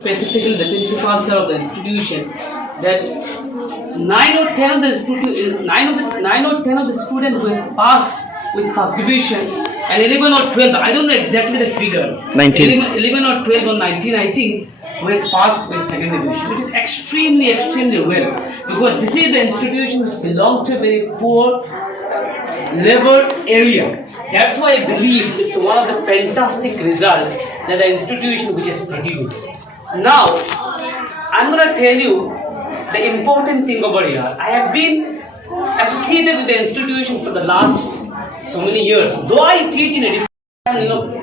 specifically the principal sir of the institution, that 9 or 10 of the students who have passed with first division and 11 or 12, I don't know exactly the figure, 19. 11 or 12 or 19 I think, who has passed with second division, which is extremely well, because this is the institution which belongs to a very poor labor area. That's why I believe it's one of the fantastic results that the institution which has produced. Now, I'm going to tell you the important thing over here. I have been associated with the institution for the last so many years. Though I teach in a different,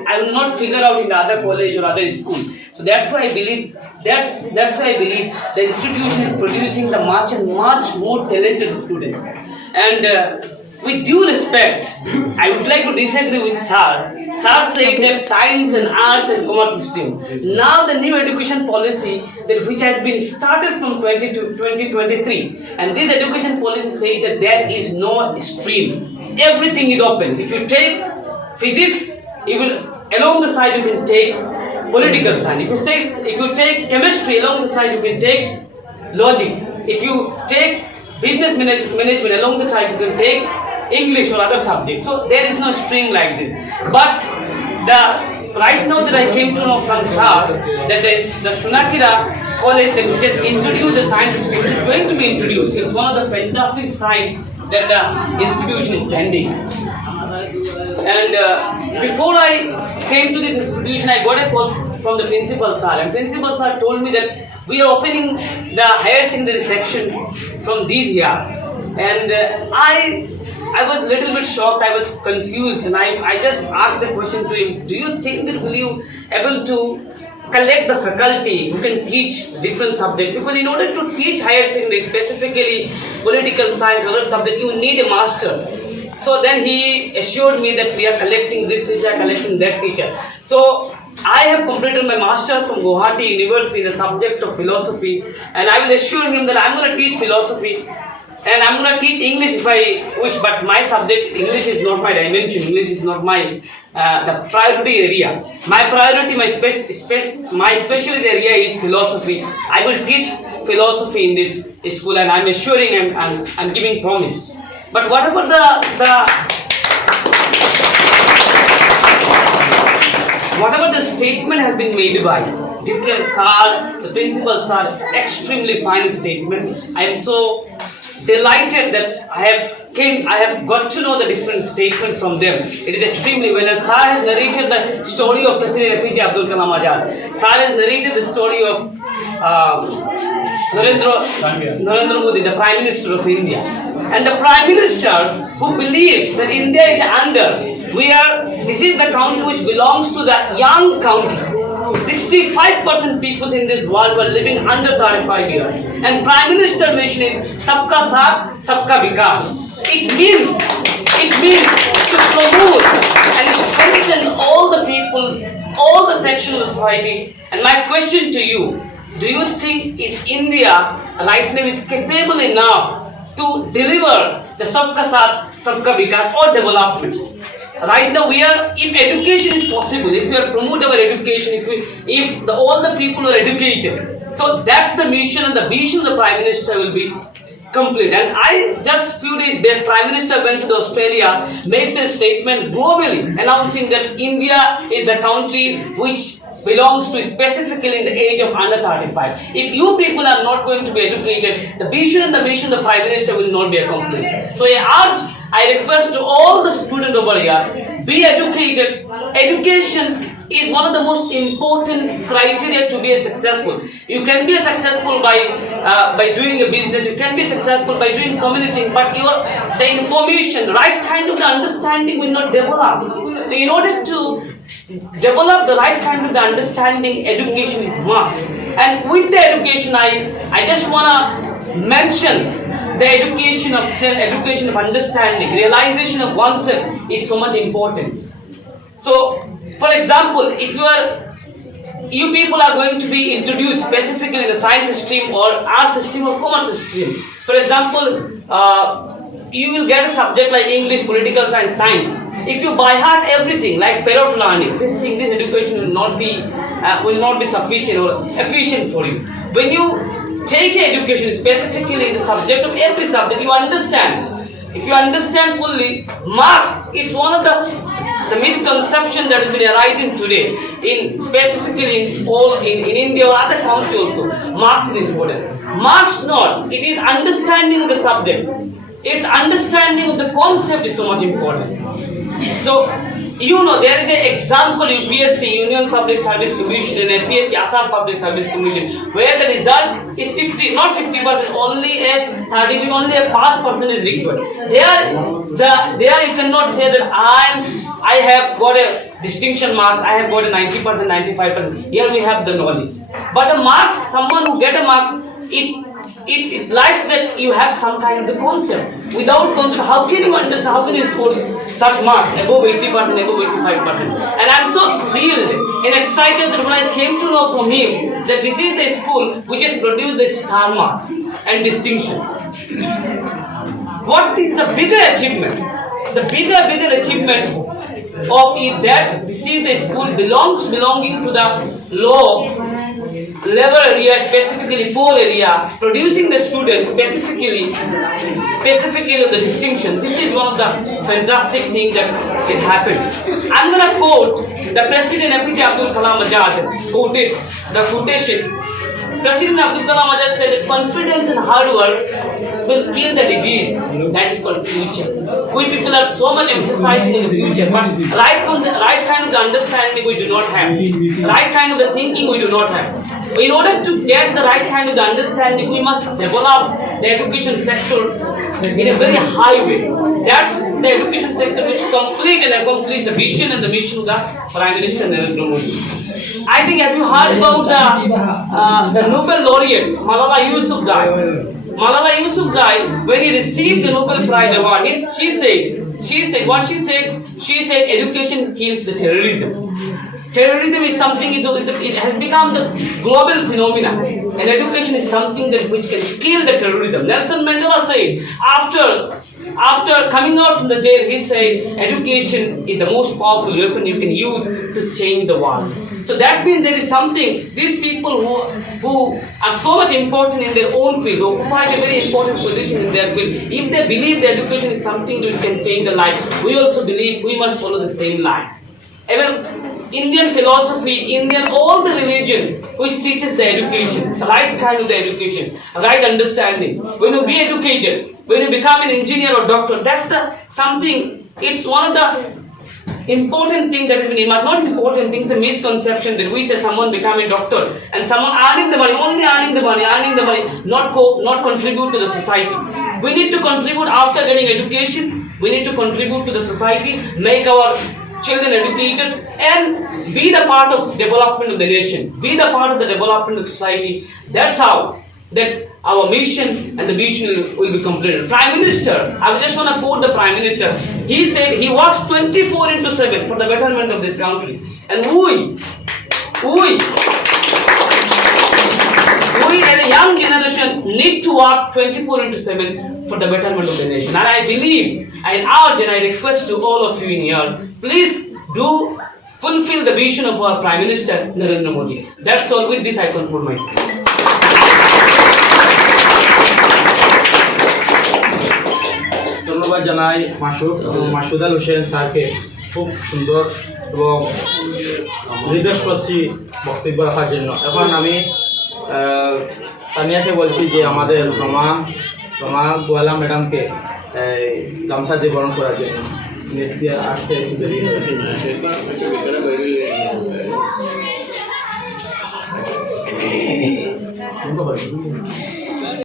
I will not figure out in the other college or other school. So that's why I believe the institution is producing the much more talented student. And with due respect, I would like to disagree with Sir. Sir said that science and arts and commerce stream. Now the new education policy which has been started from 2023, and this education policy says that there is no stream. Everything is open. If you take physics, you will along the side you can take political science. If you take chemistry, along the side you can take logic. If you take business management, along the side you can take English or other subjects. So there is no stream like this. But right now that I came to know from Sir that the Shunakira college which has introduced the science stream is going to be introduced. It's one of the fantastic signs that the institution is sending. And before I came to this institution, I got a call from the principal sir, and principal sir told me that we are opening the higher secondary section from this year. And I was a little bit shocked, I was confused, and I just asked the question to him, do you think that will you able to collect the faculty who can teach different subjects? Because in order to teach higher secondary, specifically political science or other subject, you need a master's. So then he assured me that we are collecting this teacher, collecting that teacher. So I have completed my master's from Guwahati University in the subject of philosophy, and I will assure him that I'm going to teach philosophy and I'm going to teach English if I wish, but my subject, English is not my dimension, English is not my the priority area. My priority, my specialist area is philosophy. I will teach philosophy in this school, and I'm assuring, I'm giving promise. But whatever the statement has been made by different sir, the principal sir, extremely fine statement. I am so delighted that I have got to know the different statement from them. It is extremely well. And sir has narrated the story of President APJ Abdul Kalam Azad. Sir has narrated the story of Narendra Modi, the Prime Minister of India. And the Prime Minister who believes that India is this is the country which belongs to the young country. 65% people in this world were living under 35 years. And Prime Minister mission is Sabka Saath, Sabka Vikas. It means to promote and strengthen all the people, all the sections of society. And my question to you, do you think is India right now is capable enough to deliver the Sabka Saath, Sabka Vikas or development? Right now if education is possible, if we are promote our education, if all the people are educated, so that's the mission, and the vision of the Prime Minister will be complete. And I just few days back, Prime Minister went to Australia, made a statement globally announcing that India is the country which belongs to specifically in the age of under 35. If you people are not going to be educated, the vision and the mission of the Prime Minister will not be accomplished. So I request to all the students over here, be educated. Education is one of the most important criteria to be successful. You can be successful by doing a business, you can be successful by doing so many things, but the information, right kind of the understanding will not develop. So in order to develop the right kind of the understanding, education is must. And with the education, I just want to mention the education of understanding, realization of oneself is so much important. So, for example, if you people are going to be introduced specifically in the science stream or arts stream or commerce stream. For example, you will get a subject like English, political science. If you by heart everything like parrot learning, this education will not be will not be sufficient or efficient for you. When you take education, specifically in the subject of every subject, you understand. If you understand fully, marks is one of the misconception that has been arising today, in specifically in India or other countries also. Marks is important. Marks not. It is understanding of the subject. Its understanding of the concept is so much important. So, there is an example UPSC, Union Public Service Commission, and APSC, Assam Public Service Commission, where the result is 50, not 50%, only a 30, only a pass person is required. There you cannot say that I have got a distinction marks, I have got a 90%, 95%. Here we have the knowledge. But the marks, someone who get a mark, it likes that you have some kind of the concept. Without concept, how can you understand, how can you score such marks above 80%, above 85%? And I'm so thrilled and excited that when I came to know from him that this is the school which has produced the star marks and distinction. What is the bigger achievement? The bigger achievement of it that this is the school belonging to the low level area, specifically poor area, producing the students specifically of the distinction. This is one of the fantastic things that has happened. I'm going to quote the President APJ Abdul Kalam Azad quoted the quotation. President Abdul Kalam Azad said that confidence and hard work will kill the disease. That is called future. We people are so much emphasizing in the future, but right kind of the understanding we do not have. Right kind of the thinking we do not have. In order to get the right kind of the understanding, we must develop the education sector in a very high way. That's the education sector which complete and accomplish the vision and the mission of the Prime Minister Narendra Modi. I think, have you heard about the Nobel laureate Malala Yousafzai? Malala Yousafzai, when he received the Nobel Prize award, she said education kills the terrorism. Terrorism is something, it has become the global phenomenon, and education is something that which can kill the terrorism. Nelson Mandela said, after coming out from the jail, he said, education is the most powerful weapon you can use to change the world. So that means there is something, these people who are so much important in their own field, who occupy a very important position in their field, if they believe that education is something which can change the life, we also believe we must follow the same line. Even Indian philosophy, all the religion which teaches the education, the right kind of the education, right understanding. When you be educated, when you become an engineer or doctor, that's something, it's one of the important thing that has been, not important thing, the misconception that we say someone become a doctor and someone earning the money, only earning the money, not contribute to the society. We need to contribute after getting education, we need to contribute to the society, make our children educated, and be the part of development of the nation, be the part of the development of society. That's how that our mission and the vision will be completed. Prime Minister, I just want to quote the Prime Minister. He said he works 24/7 for the betterment of this country, and we as a young generation need to work 24/7 for the betterment of the nation. And I believe, I urge and I request to all of you in here, please do fulfill the vision of our Prime Minister Narendra Modi. That's all. With this I conclude myself. ধন্যবাদ জানাই মাসুদ হোসেন স্যারকে খুব সুন্দর এবং হৃদয়স্পর্শী বক্তব্য রাখার জন্য। এখন আমি তানিয়াকে বলছি যে আমাদের রমা গোয়ালা ম্যাডামকে গামছা দিয়ে বরণ করার জন্য। নেট আসতে একটু দেরি হয়েছে।